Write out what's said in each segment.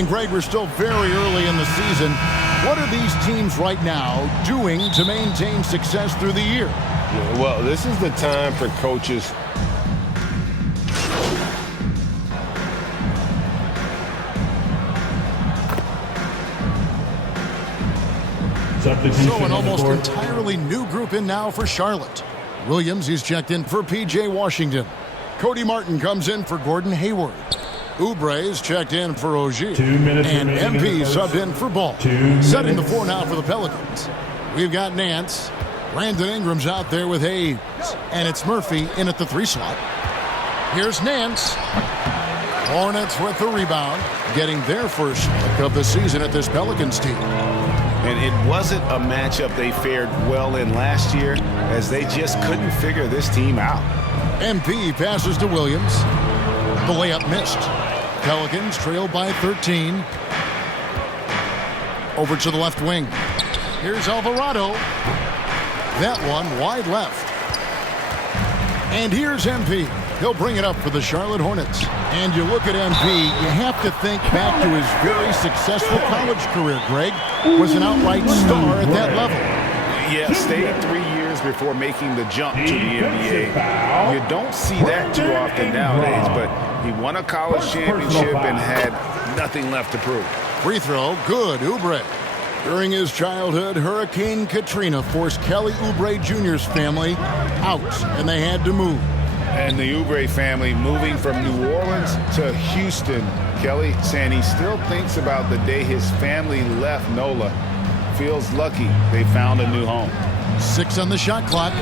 And Greg, we're still very early in the season. What are these teams right now doing to maintain success through the year? Well, this is the time for coaches. So an almost entirely new group in now for Charlotte. Williams, he's checked in for P.J. Washington. Cody Martin comes in for Gordon Hayward. Oubre is checked in for Ogier. 2 minutes and MP first. subbed in for Ball. 2 Setting minutes. the floor now for the Pelicans. We've got Nance. Brandon Ingram's out there with Hayes. And it's Murphy in at the 3 slot. Here's Nance. Hornets with the rebound. Getting their first look of the season at this Pelicans team. And it wasn't a matchup they fared well in last year, as they just couldn't figure this team out. MP passes to Williams. The layup missed. Pelicans trail by 13. Over to the left wing. Here's Alvarado. That one wide left. And here's MP. He'll bring it up for the Charlotte Hornets. And you look at MP, you have to think back to his very successful college career, Greg. Was an outright star at that level. Yeah, stayed 3 years before making the jump to the NBA. You don't see that too often nowadays, but he won a college championship and had nothing left to prove. Free throw, good, Oubre. During his childhood, Hurricane Katrina forced Kelly Oubre Jr.'s family out, and they had to move. And the Oubre family moving from New Orleans to Houston. Kelly saying he still thinks about the day his family left NOLA. Feels lucky they found a new home. 6 on the shot clock.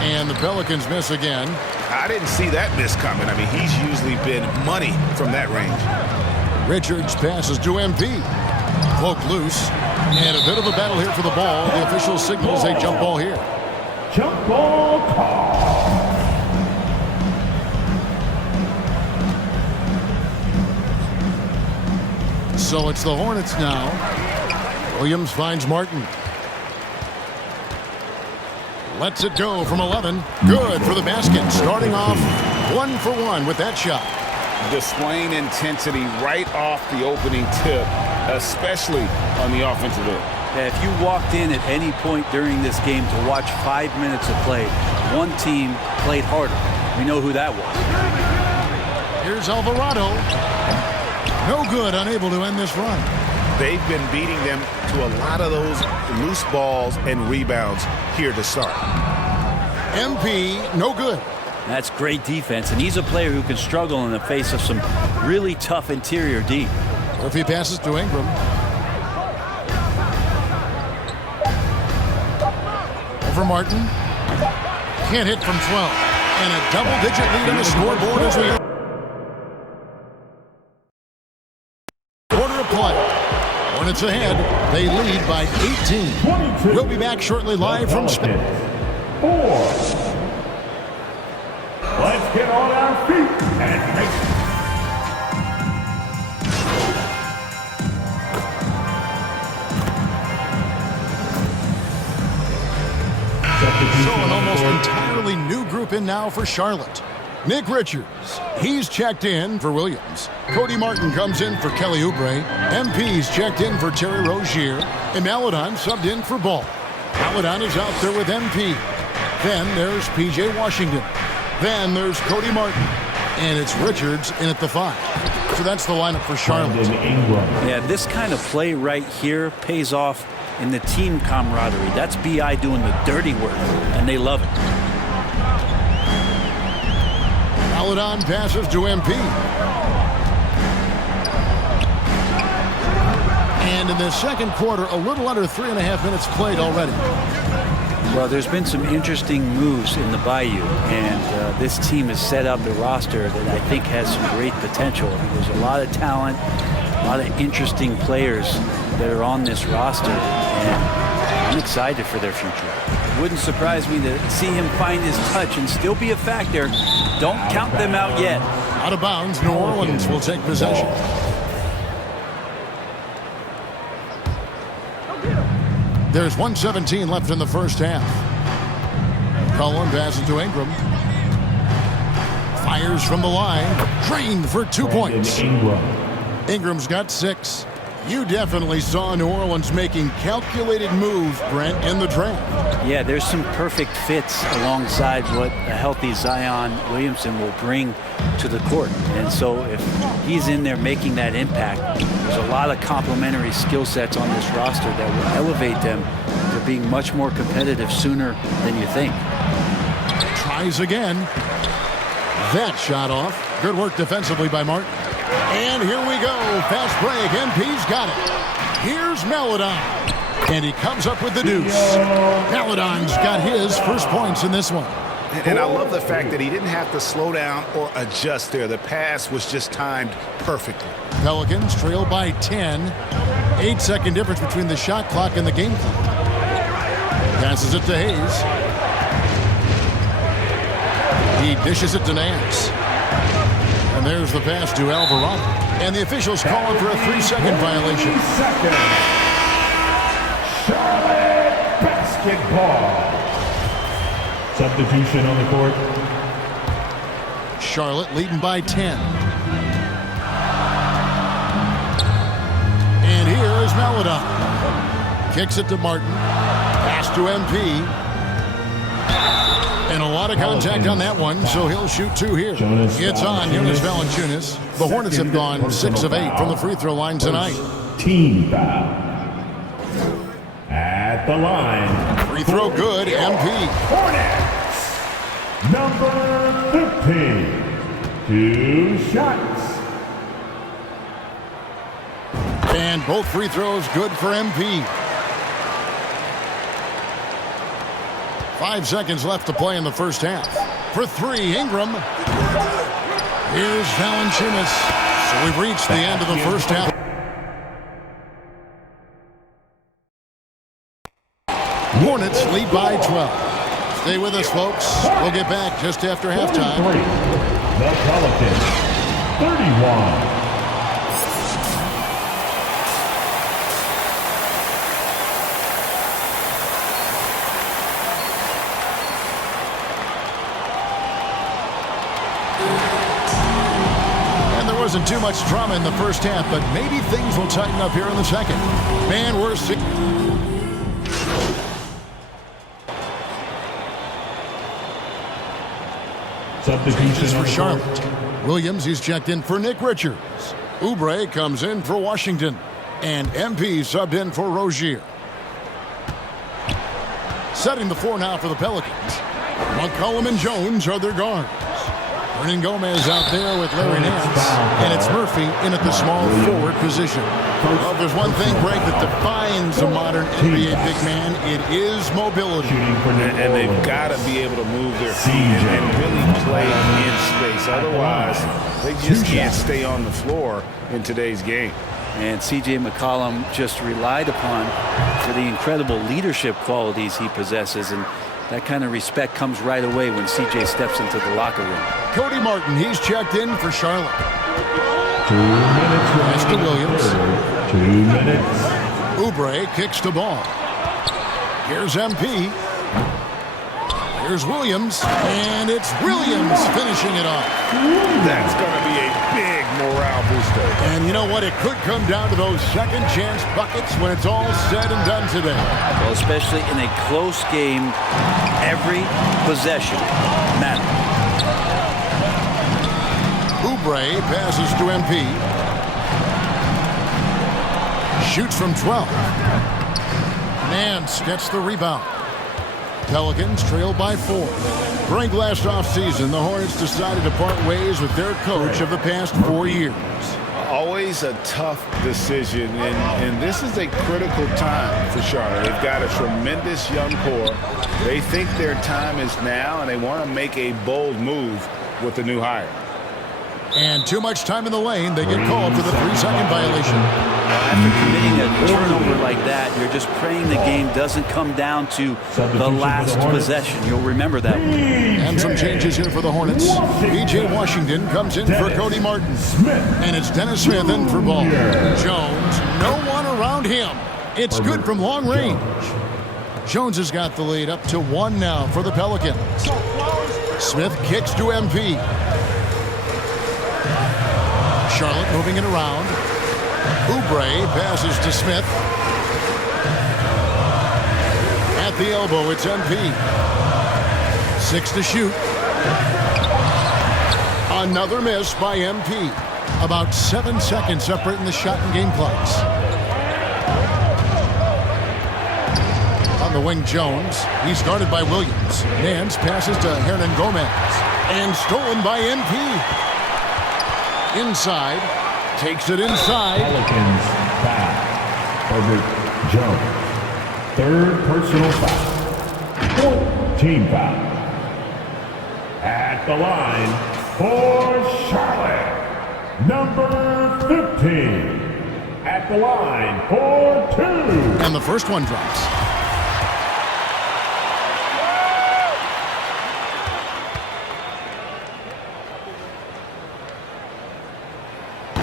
And the Pelicans miss again. I didn't see that miss coming. I mean, he's usually been money from that range. Richards passes to MP. Cloak loose. And a bit of a battle here for the ball. The official signals a jump ball here. Jump ball call. So it's the Hornets now. Williams finds Martin. Lets it go from 11. Good for the basket. Starting off 1 for 1 with that shot. Displaying intensity right off the opening tip, especially on the offensive end. If you walked in at any point during this game to watch 5 minutes of play, one team played harder. We know who that was. Here's Alvarado. No good, unable to end this run. They've been beating them to a lot of those loose balls and rebounds here to start. MP, no good. That's great defense, and he's a player who can struggle in the face of some really tough interior D. Murphy passes to Ingram. Over Martin. Can't hit from 12. And a double-digit lead on the scoreboard as we quarter of play. Hornets ahead. They lead by 18. We'll be back shortly live from Spain. 4. Let's get on our feet and make So an almost entirely new group in now for Charlotte. Nick Richards, he's checked in for Williams. Cody Martin comes in for Kelly Oubre. MP's checked in for Terry Rozier. And Maladon subbed in for Ball. Maladon is out there with MP. Then there's P.J. Washington. Then there's Cody Martin. And it's Richards in at the 5. So that's the lineup for Charlotte. Yeah, this kind of play right here pays off in the team camaraderie. That's B.I. doing the dirty work, and they love it. Maladon passes to MP. And in the second quarter, a little under 3.5 minutes played already. Well, there's been some interesting moves in the Bayou, and this team has set up a roster that I think has some great potential. There's a lot of talent, a lot of interesting players that are on this roster, and I'm excited for their future. It wouldn't surprise me to see him find his touch and still be a factor. Don't count them out yet. Out of bounds, New Orleans will take possession. There's 1:17 left in the first half. Cullen passes to Ingram. Fires from the line. Drained for 2 points. Ingram's got 6. You definitely saw New Orleans making calculated moves, Brent, in the draft. Yeah, there's some perfect fits alongside what a healthy Zion Williamson will bring to the court. And so if he's in there making that impact, there's a lot of complementary skill sets on this roster that will elevate them to being much more competitive sooner than you think. Tries again. That shot off. Good work defensively by Martin. And here we go. Fast break. MP's got it. Here's Maledon. And he comes up with the deuce. Maledon's got his first points in this one. And I love the fact that he didn't have to slow down or adjust there. The pass was just timed perfectly. Pelicans trail by 10. 8-second difference between the shot clock and the game clock. Passes it to Hayes. He dishes it to Nance. And there's the pass to Alvarado. And the officials call it for a 3-second violation. 3 seconds. Charlotte basketball. Substitution on the court. Charlotte leading by 10. And here is Maledon. Kicks it to Martin. Pass to MP. And a lot of contact on that one, so he'll shoot 2 here. It's on Jonas Valanciunas. The Hornets have gone 6 of 8 from the free throw line tonight. Team foul. At the line. Free throw good, MP. Hornets. Number 15. 2 shots. And both free throws good for MP. 5 seconds left to play in the first half. For 3, Ingram. Here's Valanciunas. So we've reached the end of the first half. Hornets lead by 12. Stay with us, folks. We'll get back just after halftime. The Pelicans, 31. Wasn't too much drama in the first half, but maybe things will tighten up here in the second. Man, we're sick. Changes for Charlotte. Williams, he's checked in for Nick Richards. Oubre comes in for Washington. And MP subbed in for Rozier. Setting the floor now for the Pelicans. McCollum and Jones are their guards. Hernan Gomez out there with Larry Nance, and it's Murphy in at the small forward position. Well, if there's one thing, Greg, that defines a modern NBA big man, it is mobility. And they've got to be able to move their feet and really play in space. Otherwise, they just can't stay on the floor in today's game. And C.J. McCollum just relied upon for the incredible leadership qualities he possesses, and that kind of respect comes right away when C.J. steps into the locker room. Cody Martin, he's checked in for Charlotte. 2 minutes. Pass to Williams. 2 minutes. Oubre kicks the ball. Here's MP. Here's Williams, and it's Williams finishing it off. That's going to be a big morale booster. And you know what? It could come down to those second chance buckets when it's all said and done today. Well, especially in a close game, every possession matters. Oubre passes to MP. Shoots from 12. Nance gets the rebound. Pelicans trail by 4. During last offseason, the Hornets decided to part ways with their coach of the past 4 years. Always a tough decision, and this is a critical time for Charlotte. They've got a tremendous young core. They think their time is now, and they want to make a bold move with the new hire. And too much time in the lane. They get called for the 3-second violation. After committing a turnover like that, you're just praying the game doesn't come down to the last possession. You'll remember that one. And some changes here for the Hornets. P.J. Washington comes in for Cody Martin. And it's Dennis Smith in for Ball. Jones, no one around him. It's good from long range. Jones has got the lead up to 1 now for the Pelicans. Smith kicks to MP. Charlotte moving it around. Oubre passes to Smith. At the elbow, it's MP. 6 to shoot. Another miss by MP. About 7 seconds separating the shot and game clocks. On the wing, Jones. He's guarded by Williams. Nance passes to Hernan Gomez. And stolen by MP. Inside. Takes it inside. Pelicans foul. Herbert Jones. Third personal foul. Team foul. At the line for Charlotte, number 15. At the line for 2. And the first one drops.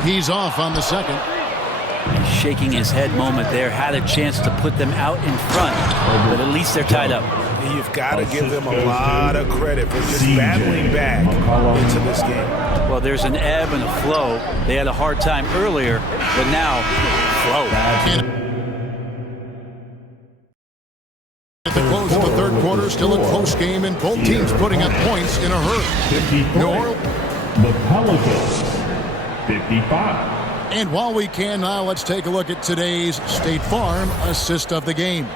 He's off on the second. Shaking his head moment there. Had a chance to put them out in front, but at least they're tied up. You've got to give them a lot of credit for just battling back into this game. Well, there's an ebb and a flow. They had a hard time earlier, but now, flow. At the close of the third quarter, still a close game, and both teams putting up points in a hurry. 50 New Orleans. The Pelicans, 55. And while we can now, let's take a look at today's State Farm assist of the game.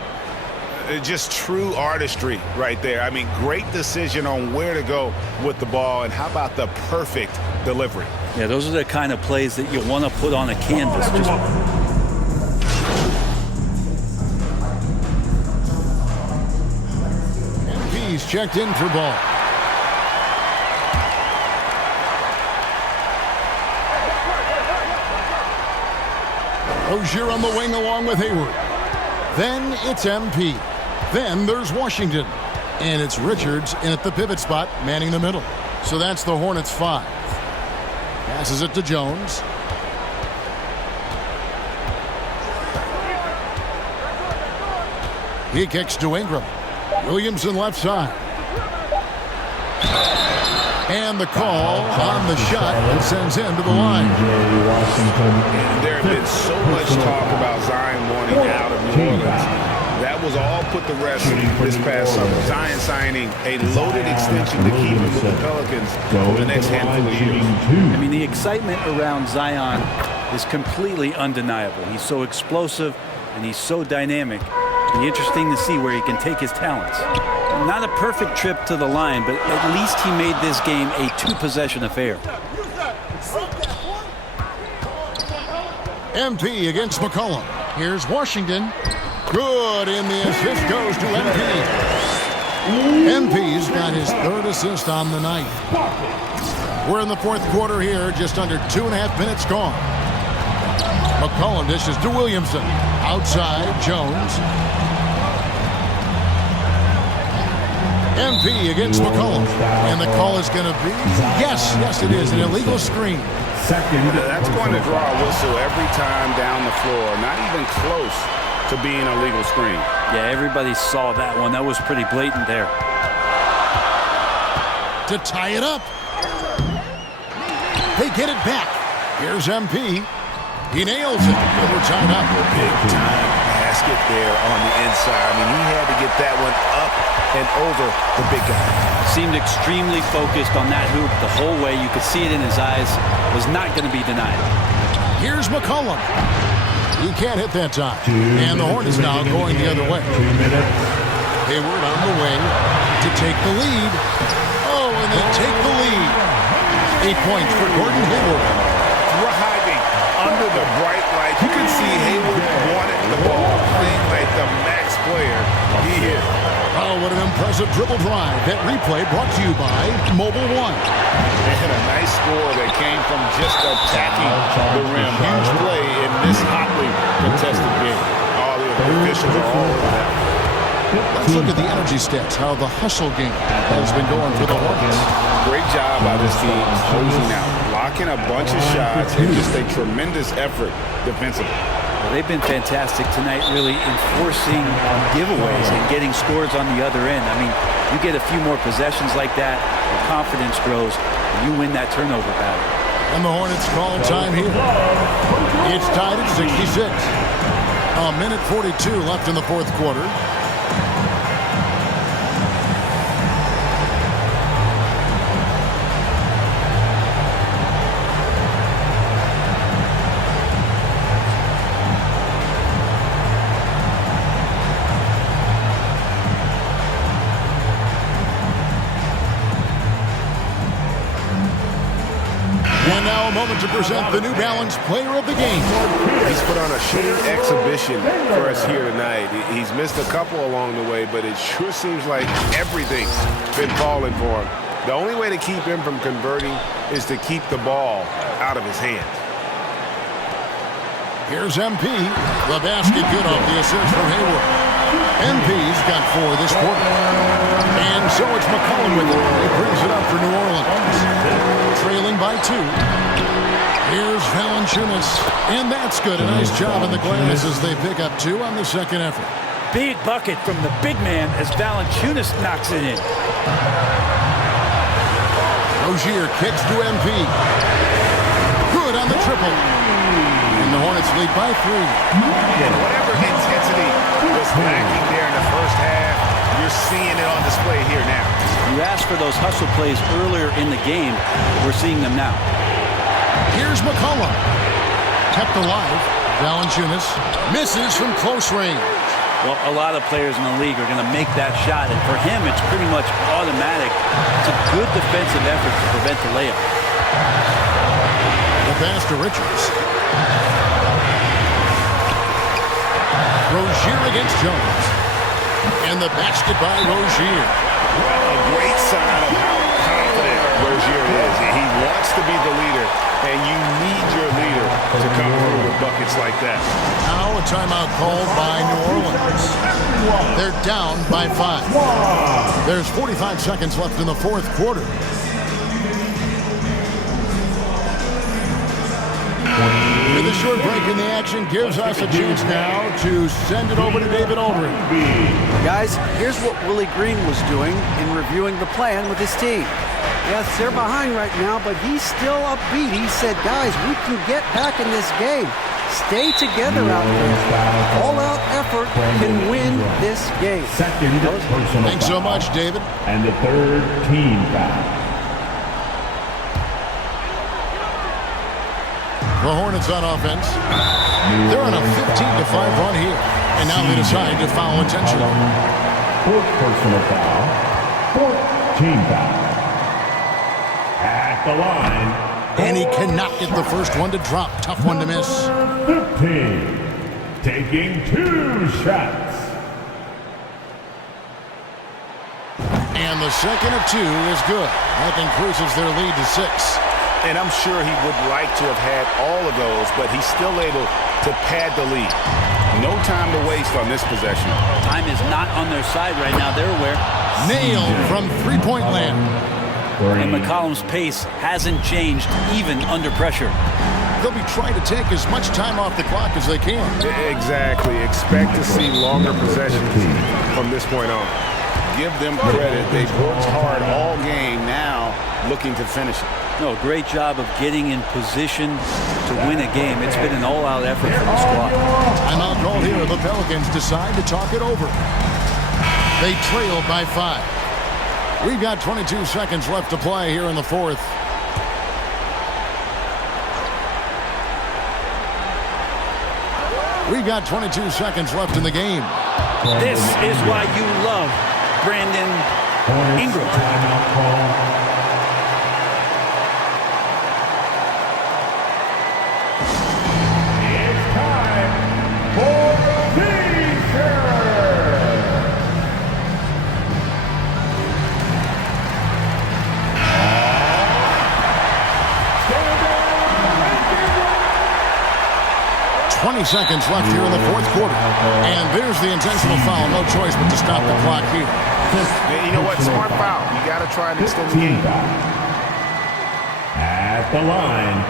Just true artistry right there. I mean, great decision on where to go with the ball, and how about the perfect delivery? Yeah, those are the kind of plays that you want to put on a canvas. MP's checked in for ball. Rozier on the wing along with Hayward. Then it's MP. Then there's Washington. And it's Richards in at the pivot spot, manning the middle. So that's the Hornets 5. Passes it to Jones. He kicks to Ingram. Williamson left side. And the call on the shot that sends him to the line. There had been so much talk about Zion wanting out of New Orleans. That was all put to rest this past summer. Zion signing a loaded extension to keep him with the Pelicans for the next handful of years. I mean, the excitement around Zion is completely undeniable. He's so explosive and he's so dynamic. It'll be interesting to see where he can take his talents. Not a perfect trip to the line, but at least he made this game a 2-possession affair. MP against McCollum. Here's Washington. Good, and the assist goes to MP. MP's got his third assist on the night. We're in the fourth quarter here, just under 2.5 minutes gone. McCollum dishes to Williamson. Outside, Jones. MP against McCollum. And the call is going to be, yes, it is, an illegal screen. That's going to draw a whistle every time down the floor. Not even close to being a legal screen. Yeah, everybody saw that one. That was pretty blatant there. To tie it up. They get it back. Here's MP. He nails it. We're tied up. Big time basket there on the inside. I mean, he had to get that one up and over the big guy. Seemed extremely focused on that hoop the whole way. You could see it in his eyes. Was not going to be denied. Here's McCollum. He can't hit that time. And the Hornets now going the other way. Hayward on the wing to take the lead. Oh, and they take the lead. 8 points for Gordon Hayward. Driving under the bright light. You can see Hayward wanted the ball, playing like the max player he is. Oh, what an impressive dribble drive. That replay brought to you by Mobile One. They had a nice score that came from just attacking the rim. Huge play in this hotly contested game. All the officials are all over that. Let's look at the energy stats, how the hustle game has been going for the Hornets. Great job by this team closing out, blocking a bunch of shots, and just a tremendous effort defensively. Well, they've been fantastic tonight, really enforcing giveaways and getting scores on the other end. I mean, you get a few more possessions like that, your confidence grows, and you win that turnover battle. And the Hornets call time here. It's tied at 66. A minute 42 left in the fourth quarter. And now a moment to present the New Balance Player of the Game. He's put on a sheer exhibition for us here tonight. He's missed a couple along the way, but it sure seems like everything's been falling for him. The only way to keep him from converting is to keep the ball out of his hands. Here's MP. The basket good off the assist from Hayward. MP's got 4 this quarter. And so it's McCollum with it. He brings it up for New Orleans. Trailing by 2. Here's Valanciunas. And that's good. A nice job in the glass as they pick up 2 on the second effort. Big bucket from the big man as Valanciunas knocks it in. Rozier kicks to MP. Good on the triple. And the Hornets lead by 3. And whatever intensity was lacking there in the first half, you're seeing it on display here now. You asked for those hustle plays earlier in the game. We're seeing them now. Here's McCollum. Kept alive. Valanciunas misses from close range. Well, a lot of players in the league are going to make that shot, and for him, it's pretty much automatic. It's a good defensive effort to prevent the layup. The pass to Richards. Rozier against Jones. And the basket by Rozier. Well, a great sign of how confident Rozier is. He wants to be the leader, and you need your leader to come through with buckets like that. Now a timeout called by New Orleans. They're down by 5. There's 45 seconds left in the fourth quarter. With a short break in the action gives us a chance now to send it over to David Aldridge. Guys, here's what Willie Green was doing in reviewing the plan with his team. Yes, they're behind right now, but he's still upbeat. He said, guys, we can get back in this game. Stay together out there. All-out effort can win this game. Second personal Thanks so foul. much, David. And the third team foul. The Hornets on offense. They're on a 15-5 run here. And now they decide to foul intentionally. Fourth personal foul. Fourth team foul. At the line. And he cannot get the first one to drop. Tough one to miss. 15. Taking 2 shots. And the second of 2 is good. That increases their lead to 6. And I'm sure he would like to have had all of those, but he's still able to pad the lead. No time to waste on this possession. Time is not on their side right now. They're aware. Nailed from three-point land. And McCollum's pace hasn't changed even under pressure. They'll be trying to take as much time off the clock as they can. Exactly. Expect to see longer possessions from this point on. Give them credit. They've worked hard all game, now looking to finish it. No, great job of getting in position to win a game. It's been an all-out effort from the squad. Timeout called here. The Pelicans decide to talk it over. They trail by 5. We've got 22 seconds left to play here in the fourth. We've got 22 seconds left in the game. This is why you love Brandon Ingram. Timeout call. It's time for T-shirt. Stand down, make it right. 20 seconds left here in the fourth quarter. And there's the intentional foul. No choice but to stop the clock here. Yeah, you know what? Smart foul. You got to try and extend the game. At the line.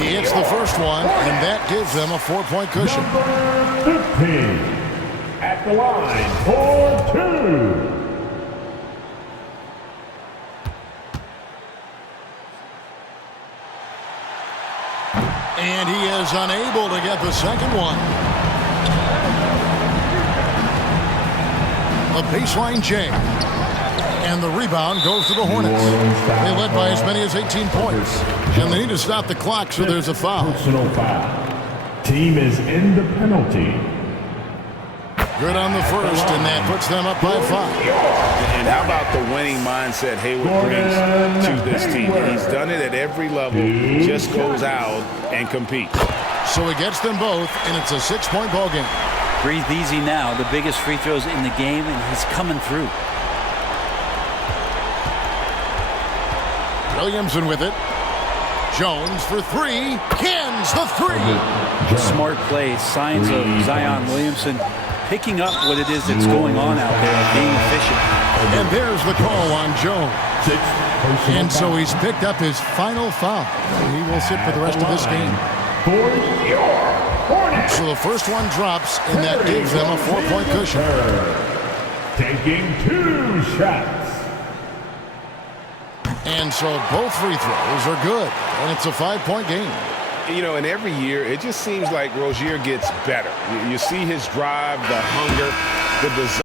He hits the first one, and that gives them a 4-point cushion. Number 15. At the line for 2. And he is unable to get the second one. A baseline J. And the rebound goes to the Hornets. They led by as many as 18 points. And they need to stop the clock, so there's a foul. Personal foul. Team is in the penalty. Good on the first, and that puts them up by 5. And how about the winning mindset Hayward brings to this team? He's done it at every level, just goes out and competes. So he gets them both, and it's a 6-point ball game. Breathe easy now. The biggest free throws in the game, and he's coming through. Williamson with it. Jones for 3. Cans the 3. Smart play. Signs of Zion Williamson picking up what it is that's going on out there and being efficient. And there's the call on Jones. And so he's picked up his final foul. He will sit for the rest of this game. For your Hornets. So the first one drops, and that gives them a 4-point cushion. Taking 2 shots. And so both free throws are good, and it's a 5-point game. You know, and every year, it just seems like Rozier gets better. You see his drive, the hunger, the desire.